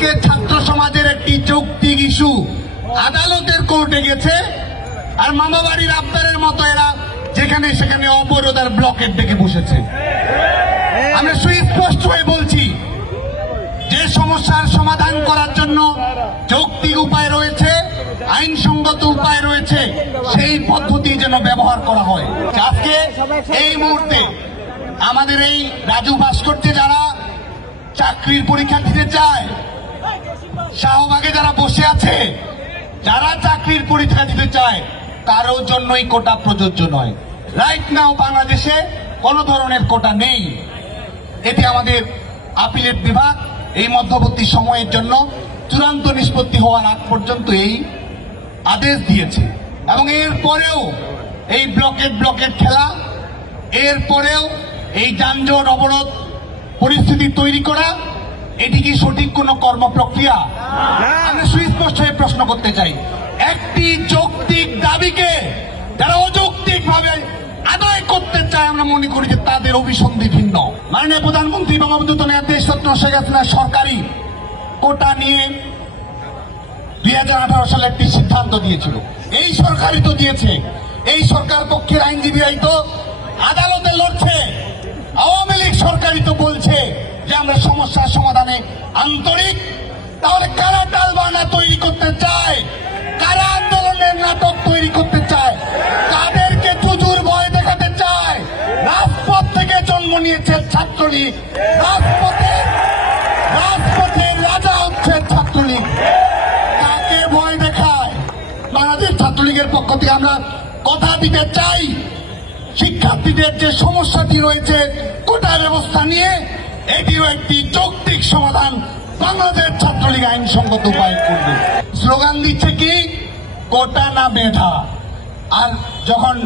আজকে ছাত্র সমাজের একটি যৌক্তিক ইস্যু আদালতের কোর্টে গেছে, আর মামাবাড়ির আবদারের মতো এরা যেখানে সেখানে অবরোধ আর ব্লকেট ডেকে বসেছে। আমরা সুস্পষ্ট হয়ে বলছি, যে সমস্যার সমাধান করার জন্য যৌক্তিক উপায় রয়েছে, আইনসঙ্গত উপায় রয়েছে, সেই পদ্ধতি যেন ব্যবহার করা হয়। আজকে এই মুহূর্তে আমাদের এই রাজু ভাস্কর্যে যারা চাকরির পরীক্ষা দিতে চায়, শাহবাগে যারা বসে আছে, যারা চাকরির পরীক্ষা দিতে চায়, কারোর জন্যই কোটা প্রযোজ্য নয়। রাইট নাও বাংলাদেশে কোনো ধরনের কোটা নেই। এটি আমাদের আপিলেট বিভাগ এই মধ্যবর্তী সময়ের জন্য চূড়ান্ত নিষ্পত্তি হওয়ার আগ পর্যন্ত এই আদেশ দিয়েছে। এবং এর পরেও এই ব্লকেট খেলা, এর পরেও এই যানজট অবরোধ পরিস্থিতি তৈরি করা, এটি কি সঠিক কোন কর্ম প্রক্রিয়া? আমি সুস্পষ্ট হয়ে প্রশ্ন করতে চাই, একটি যৌক্তিক দাবিকে যারা অযৌক্তিক ভাবে আদায় করতে চায়, আমরা মনে করি যে তাদের অভিসন্ধি ভিন্ন। মাননীয় প্রধানমন্ত্রী বঙ্গবন্ধু দেশ শেখ হাসিনার সরকারি কোটা নিয়ে 2018 সালে একটি সিদ্ধান্ত দিয়েছিল। এই সরকারই তো দিয়েছে, এই সরকার পক্ষের আইনজীবীরাই তো আদালতে লড়ছে। আওয়ামী লীগ সরকারই তো বলছে যে আমরা সমস্যার সমাধানে আন্তরিক। তাহলে কারা টালবানা তৈরি করতে চায়, কারা আন্দোলনের নাটক তৈরি করতে চায়, কাদেরকে চুজুর ভয় দেখাতে চায়? রাজপথ থেকে জন্ম নিয়েছে ছাত্রলীগ, রাজপথের রাজা হচ্ছে ছাত্রলীগ। কাকে ভয় দেখায়? বাংলাদেশ ছাত্রলীগের পক্ষ থেকে আমরা কথা দিতে চাই, শিক্ষার্থীদের যে সমস্যাটি রয়েছে কোটা ব্যবস্থা নিয়ে, এটিও একটি যৌক্তিক সমাধান বাংলাদেশ ছাত্রলীগ আইনসঙ্গত উপায় করবে। স্লোগান দিচ্ছে কি, কোটা না মেধা। আর যখন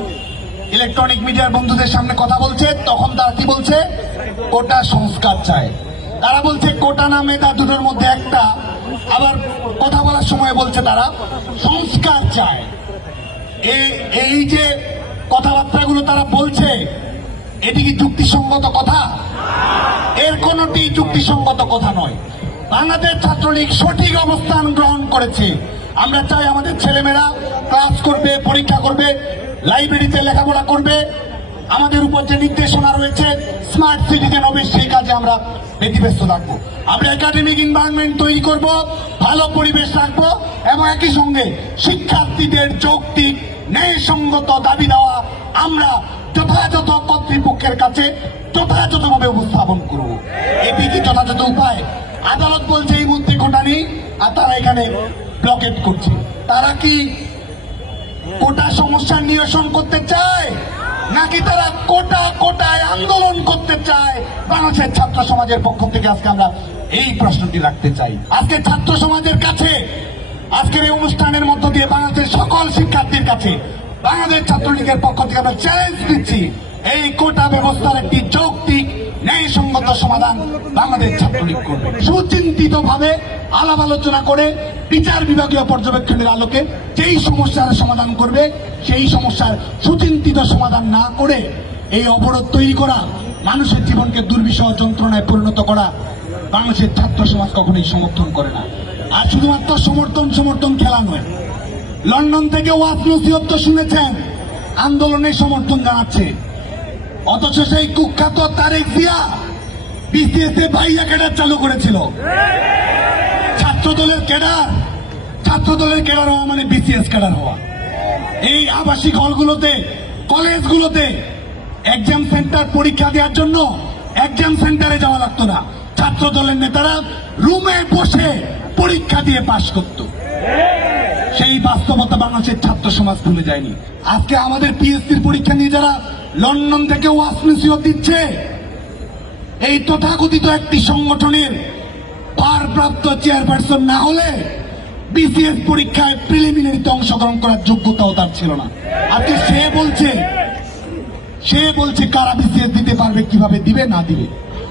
ইলেকট্রনিক মিডিয়ার বন্ধুদের সামনে কথা বলছে, তখন তারা কি বলছে? কোটা সংস্কার চায়। তারা বলছে কোটা না মেধা, দুটোর মধ্যে একটা। আবার কথা বলার সময় বলছে তারা সংস্কার চায়। এই যে কথাবার্তাগুলো তারা বলছে, এটি কি যুক্তিসঙ্গত কথা? এর কোনটি যুক্তিসঙ্গত কথা নয়। বাংলাদেশ ছাত্রলীগ সঠিক অবস্থান গ্রহণ করেছে। আমরা চাই আমাদের ছেলেমেয়েরা ক্লাস করবে, পরীক্ষা করবে, লাইব্রেরিতে লেখাপড়া করবে। আমাদের উপর যে নির্দেশনা রয়েছে স্মার্ট সিটিজেন হবে, সেই কাজে আমরা ব্যতিব্যস্ত থাকবো। আমরা একাডেমিক এনভায়রনমেন্ট তৈরি করব, ভালো পরিবেশ রাখবো, এবং একই সঙ্গে শিক্ষার্থীদের যৌক্তিক ন্যায়সঙ্গত দাবি দেওয়া আমরা যথাযথ কর্তৃপক্ষের কাছে যথাযথভাবে উপস্থাপন করব। এটি কি যথাযথ উপায়? আদালত বলছে এই মুহূর্তে কোটা নেই, আর তারা এখানে ব্লকেট করছে। তারা কি কোটা সমস্যা নিরসন করতে চায়, নাকি তারা কোটায় আন্দোলন করতে চায়? বাংলাদেশের ছাত্র সমাজের পক্ষ থেকে আজকে আমরা এই প্রশ্নটি রাখতে চাই। আজকে ছাত্র সমাজের কাছে, আজকের এই অনুষ্ঠানের মধ্য দিয়ে বাংলাদেশের সকল শিক্ষার্থীর কাছে বাংলাদেশ ছাত্রলীগের পক্ষ থেকে আমরা চ্যালেঞ্জ দিচ্ছি, এই কোটা ব্যবস্থার একটি যৌক্তিক ন্যায়সঙ্গত সমাধান বাংলাদেশ ছাত্রলীগ করবে। সুচিন্তিত ভাবে আলাপ আলোচনা করে বিচার বিভাগীয় পর্যবেক্ষণের আলোকে যেই সমস্যার সমাধান করবে, সেই সমস্যার সুচিন্তিত সমাধান না করে এই অবরোধ তৈরি করা, মানুষের জীবনকে দুর্বিষহ যন্ত্রণায় পরিণত করা বাংলাদেশের ছাত্র সমাজ কখনোই সমর্থন করে না। আর শুধুমাত্র সমর্থন খেলা নয়, লন্ডন থেকে ওয়াজ নসিহত তো শুনেছেন, আন্দোলনের সমর্থন জানাচ্ছে। অথচ সেই কুখ্যাত তারেক জিয়া বিসিএস এ ভাইয়া ক্যাডার চালু করেছিল। ছাত্রদলের ক্যাডার হওয়া মানে বিসিএস ক্যাডার হওয়া। এই আবাসিক হলগুলোতে, কলেজগুলোতে এক্সাম সেন্টার পরীক্ষা দেওয়ার জন্য এক্সাম সেন্টারে যাওয়া লাগতো না, ছাত্র দলের নেতারা রুমে বসে পরীক্ষা দিয়ে পাশ করত। সেই বাস্তবতা বাংলাদেশের ছাত্র সমাজ ভুলে যায়নি। আজকে আমাদের পিএসসির পরীক্ষা নিয়ে যারা লন্ডন থেকে ওয়াজ নসিহত দিচ্ছে, এই তথাকথিত একটি সংগঠনের ভারপ্রাপ্ত চেয়ারপারসন না হলে বিসিএস পরীক্ষায় প্রিলিমিনারিতে অংশগ্রহণ করার যোগ্যতাও তার ছিল না। আজকে সে বলছে কারা বিসিএস দিতে পারবে, কিভাবে দিবে না দিবে।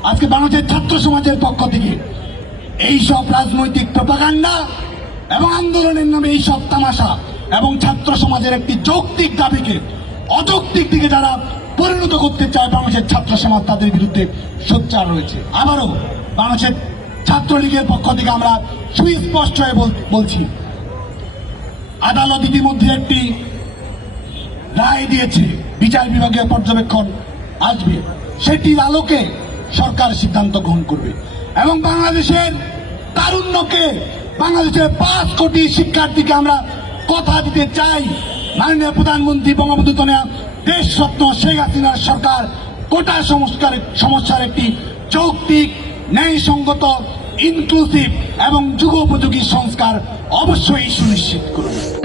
আজকে বাংলাদেশের ছাত্র সমাজের পক্ষ থেকে এই সব রাজনৈতিক প্রপাগান্ডা এবং আন্দোলনের নামে এই সব তামাশা এবং ছাত্র সমাজের একটি যৌক্তিক দাবিকে অযৌক্তিক দিকে যারা পরিণত করতে চায় বাংলাদেশের ছাত্র সমাজ, তাদের বিরুদ্ধে সোচ্চার রয়েছে। আবারও বাংলাদেশের ছাত্রলীগের পক্ষ থেকে আমরা সুস্পষ্ট হয়ে বলছি, আদালত ইতিমধ্যে একটি রায় দিয়েছে, বিচার বিভাগীয় পর্যবেক্ষণ আসবে, সেটির আলোকে সরকার সিদ্ধান্ত গ্রহণ করবে এবং বাংলাদেশের তারুণ্যকে, বাংলাদেশের 5 কোটি শিক্ষার্থীকে আমরা কথা দিতে চাই, মাননীয় প্রধানমন্ত্রী বঙ্গবন্ধু কন্যা দেশরত্ন শেখ হাসিনার সরকার কোটা সমস্যার একটি যৌক্তিক, ন্যায়সঙ্গত, ইনক্লুসিভ এবং যুগোপযোগী সংস্কার অবশ্যই সুনিশ্চিত করবে।